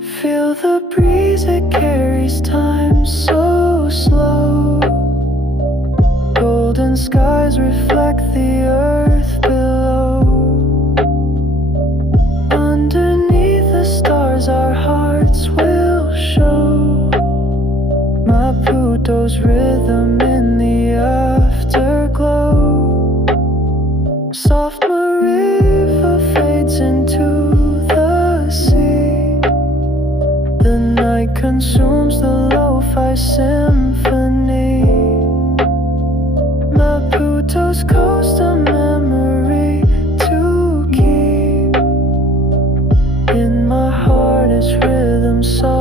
Feel the breeze, it carries time so slow. Golden skies reflect the earth below. Underneath the stars our hearts will show Maputo's rhythm in the afterglow. Soft Mariva fades into the sea. The night consumes the lo-fi symphony. Maputo's coast, a memory to keep. In my heart its rhythm soft.